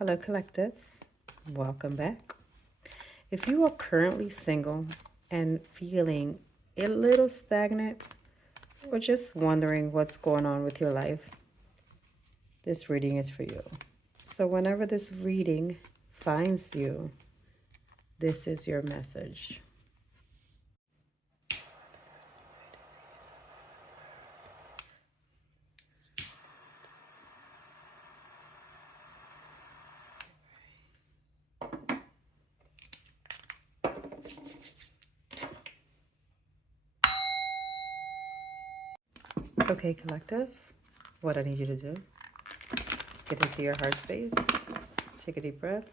Hello, Collective. Welcome back. If you are currently single and feeling a little stagnant or just wondering what's going on with your life, this reading is for you. So whenever this reading finds you, this is your message. Okay, Collective, what I need you to do is get into your heart space. Take a deep breath.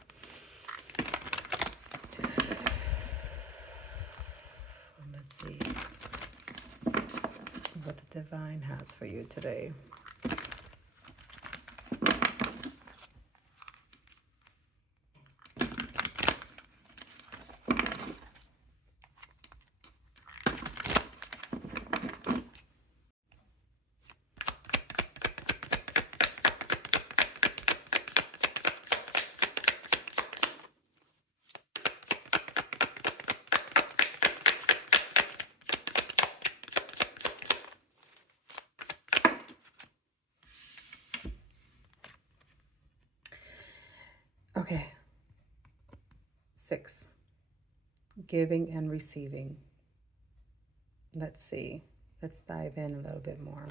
Let's see what the divine has for you today. Okay. 6. Giving and receiving. Let's see. Let's dive in a little bit more.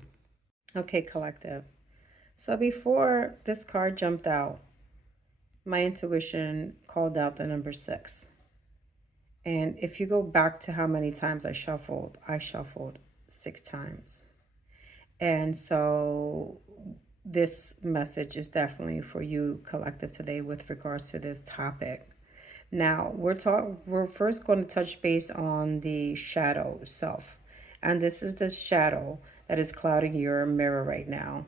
Okay, Collective. So before this card jumped out, my intuition called out the number 6. And if you go back to how many times I shuffled 6 times. And so this message is definitely for you, Collective, today with regards to this topic. Now, we're first going to touch base on the shadow self. And this is the shadow that is clouding your mirror right now.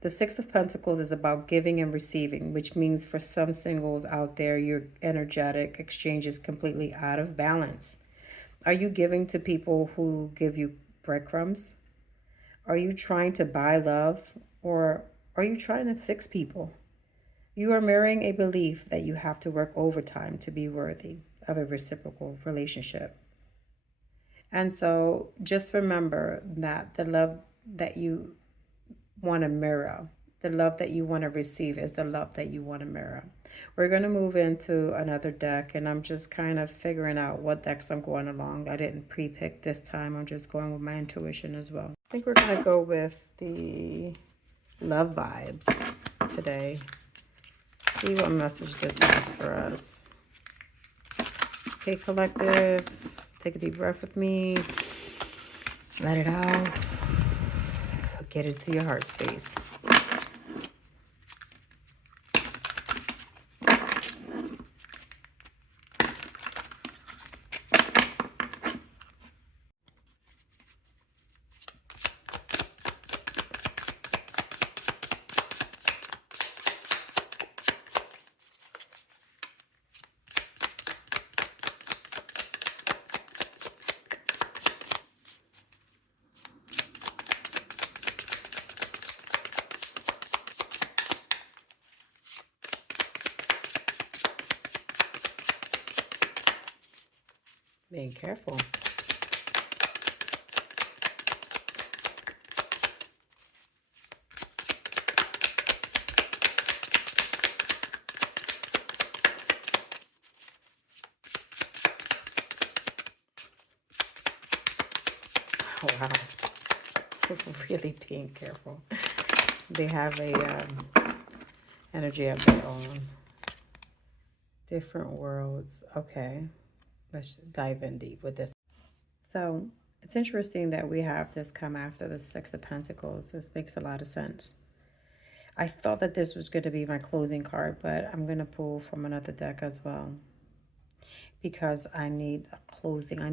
The Six of Pentacles is about giving and receiving, which means for some singles out there, your energetic exchange is completely out of balance. Are you giving to people who give you breadcrumbs? Are you trying to buy love, or are you trying to fix people? You are mirroring a belief that you have to work overtime to be worthy of a reciprocal relationship. And so just remember that the love that you want to mirror, the love that you want to receive is the love that you want to mirror. We're going to move into another deck, and I'm just kind of figuring out what decks I'm going along. I didn't pre-pick this time. I'm just going with my intuition as well. I think we're going to go with the love vibes today. See what message this has for us. Okay, Collective, take a deep breath with me. Let it out. Get into your heart space. Being careful. Oh, wow. Really being careful. They have a energy of their own. Different worlds. Okay. Let's dive in deep with this. So it's interesting that we have this come after the Six of Pentacles. This makes a lot of sense. I thought that this was going to be my closing card, but I'm going to pull from another deck as well, because I need a closing. I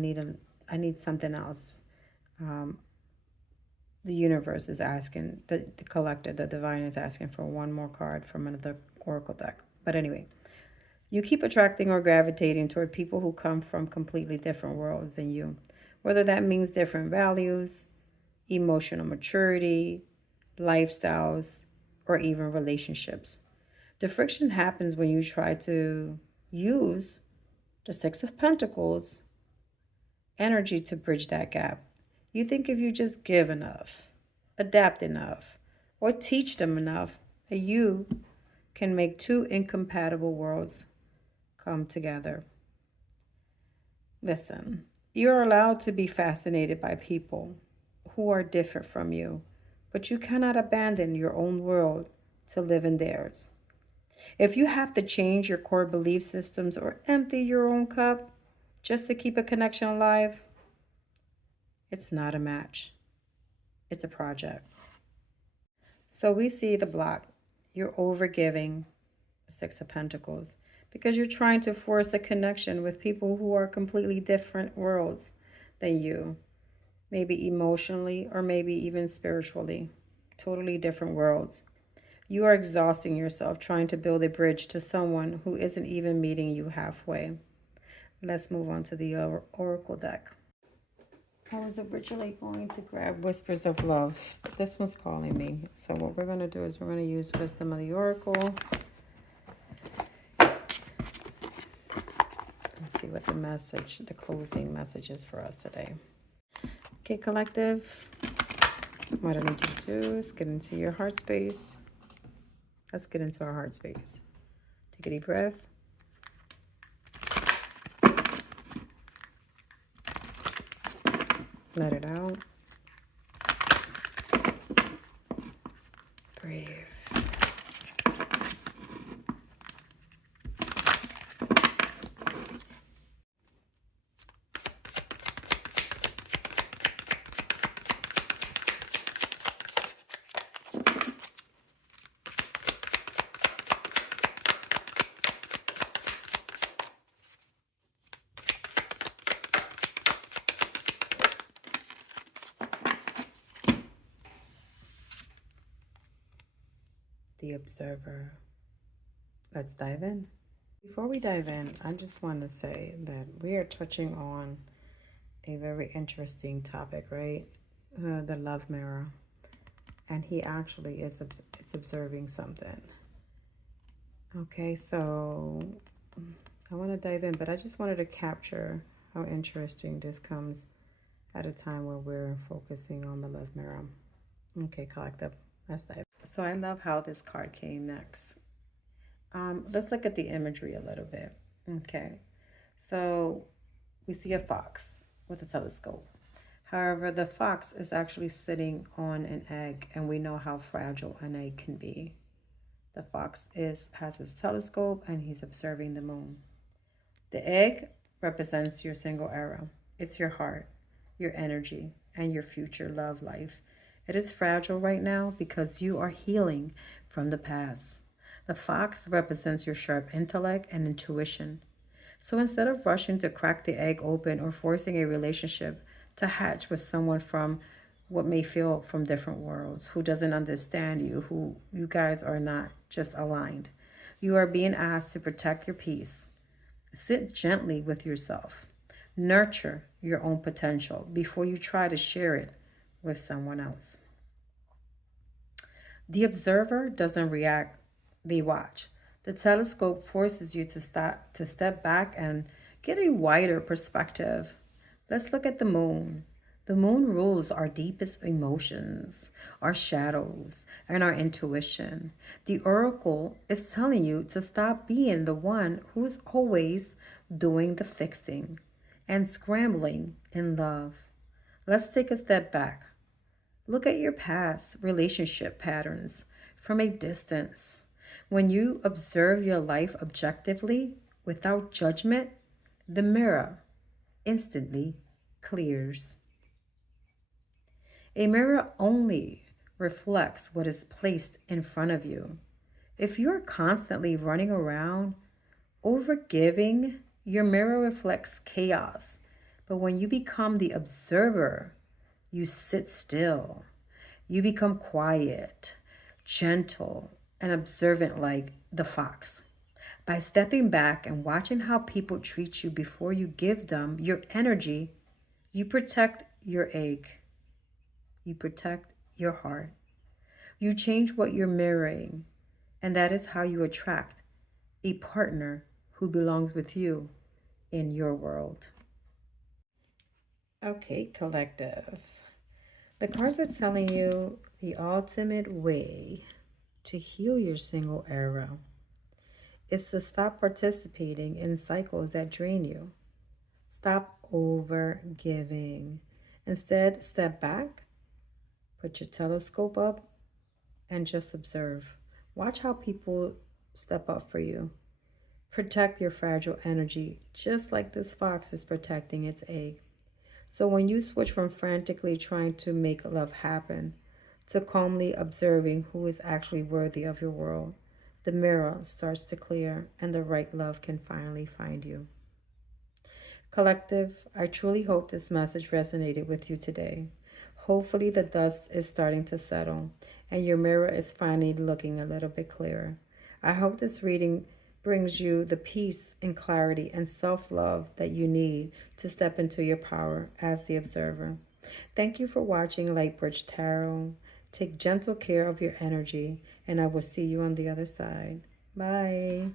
need something else. The universe is asking, the collective, the divine is asking for one more card from another oracle deck. But anyway, you keep attracting or gravitating toward people who come from completely different worlds than you, whether that means different values, emotional maturity, lifestyles, or even relationships. The friction happens when you try to use the Six of Pentacles energy to bridge that gap. You think if you just give enough, adapt enough, or teach them enough, that you can make two incompatible worlds come together. Listen, you're allowed to be fascinated by people who are different from you, but you cannot abandon your own world to live in theirs. If you have to change your core belief systems or empty your own cup just to keep a connection alive, it's not a match. It's a project. So we see the block. You're overgiving, Six of Pentacles, because you're trying to force a connection with people who are completely different worlds than you. Maybe emotionally or maybe even spiritually. Totally different worlds. You are exhausting yourself trying to build a bridge to someone who isn't even meeting you halfway. Let's move on to the Oracle deck. I was originally going to grab Whispers of Love, but this one's calling me. So what we're going to do is we're going to use Wisdom of the Oracle. Let's see what the message, the closing message is for us today. Okay, collective, what I need you to do is get into your heart space. Let's get into our heart space. Take a deep breath. Let it out. Breathe. The Observer. Let's dive in. Before we dive in, I just want to say that we are touching on a very interesting topic, right? The love mirror. And he actually is observing something. Okay, so I want to dive in, but I just wanted to capture how interesting this comes at a time where we're focusing on the love mirror. Okay, collective. Let's dive. So I love how this card came next. Let's look at the imagery a little bit. Okay, so we see a fox with a telescope. However, the fox is actually sitting on an egg, and we know how fragile an egg can be. The fox has his telescope, and he's observing the moon. The egg represents your single arrow. It's your heart, your energy, and your future love life. It is fragile right now because you are healing from the past. The fox represents your sharp intellect and intuition. So instead of rushing to crack the egg open or forcing a relationship to hatch with someone from what may feel from different worlds, who doesn't understand you, who you guys are not just aligned, you are being asked to protect your peace. Sit gently with yourself. Nurture your own potential before you try to share it with someone else. The observer doesn't react, they watch. The telescope forces you to step back and get a wider perspective. Let's look at the moon. The moon rules our deepest emotions, our shadows, and our intuition. The oracle is telling you to stop being the one who's always doing the fixing and scrambling in love. Let's take a step back. Look at your past relationship patterns from a distance. When you observe your life objectively, without judgment, the mirror instantly clears. A mirror only reflects what is placed in front of you. If you're constantly running around, overgiving, your mirror reflects chaos. But when you become the observer, you sit still. You become quiet, gentle, and observant like the fox. By stepping back and watching how people treat you before you give them your energy, you protect your egg. You protect your heart. You change what you're mirroring. And that is how you attract a partner who belongs with you in your world. Okay, collective. The cards are telling you the ultimate way to heal your single era is to stop participating in cycles that drain you. Stop over giving. Instead, step back, put your telescope up, and just observe. Watch how people step up for you. Protect your fragile energy, just like this fox is protecting its egg. So when you switch from frantically trying to make love happen to calmly observing who is actually worthy of your world, the mirror starts to clear and the right love can finally find you. Collective, I truly hope this message resonated with you today. Hopefully, the dust is starting to settle and your mirror is finally looking a little bit clearer. I hope this reading brings you the peace and clarity and self love that you need to step into your power as the observer. Thank you for watching Lightbridge Tarot. Take gentle care of your energy, and I will see you on the other side. Bye.